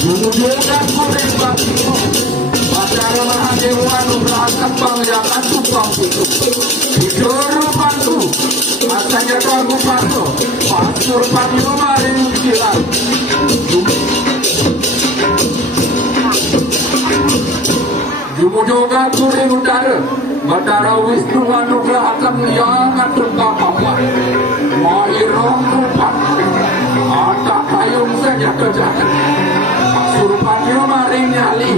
Kemudian kurang Batara Mahadewa Nubrahakan Pangyakan Tukang Itu Hidoro Pantu Masanya Kagu Pantu Pasur Panyo Maring Kilang Jumujoga Kuring Utara Batara Wisnu Nubrahakan Yang Tukang Papa Mahirong Rupan Ada kayung saja kejahat Surupannya maring nyali.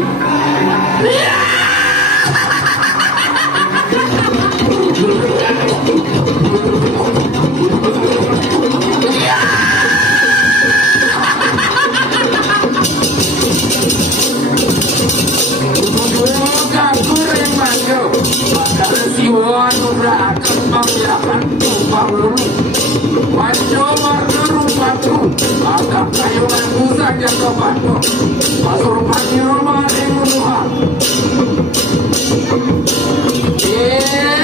Kurang manggil bakal siwan nubrahakan panggilakan tumpang lulu Panco warna rupatu ada kayuan usah jaga panco pasur panyo maring luhan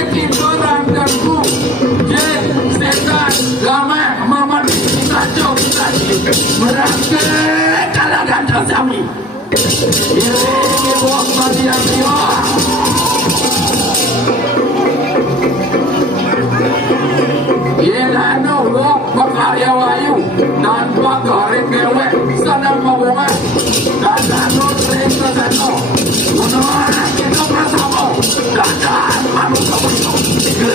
kita rangkanku jen setan lama maman kacau tadi merangkak kalagan kasami ini buah madian dia Yenano wok pakarya wayu dan pagaring gewek sedang ngomongin dan danur ring keseno menolak kita bersama dan manusia itu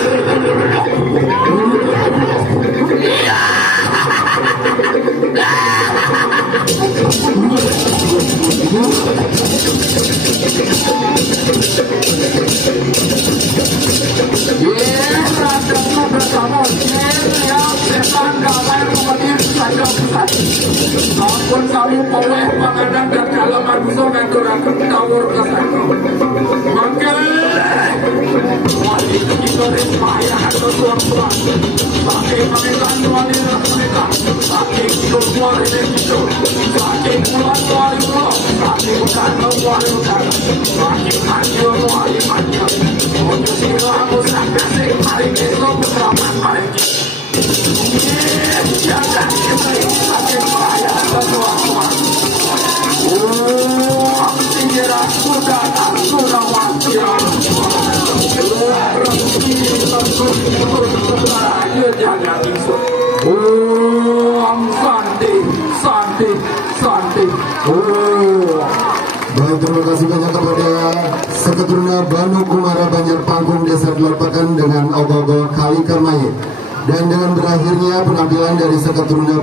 Ampun kami poweh panganan dan kalau manusia nganturakan tawur ke sana maka wali kita rempaya atau tuang-tuang saking panggilan wali mereka saking hidup wali itu saking pulang wali pulang saking utara wali utara saking manjur wali manjur untuk silang usah kasih mari kita bersama mari jangan kembali saking payah atau tuang-tuang tinggilah sudah tak sudah wajar jangan isu santi santi santi Baik, terima kasih banyak kepada Seketurna Banu Kumara Banjar Panggung Desa Delapakan dengan ogoh-ogoh Kali Kermaye. Dan dengan berakhirnya penampilan dari Seketurna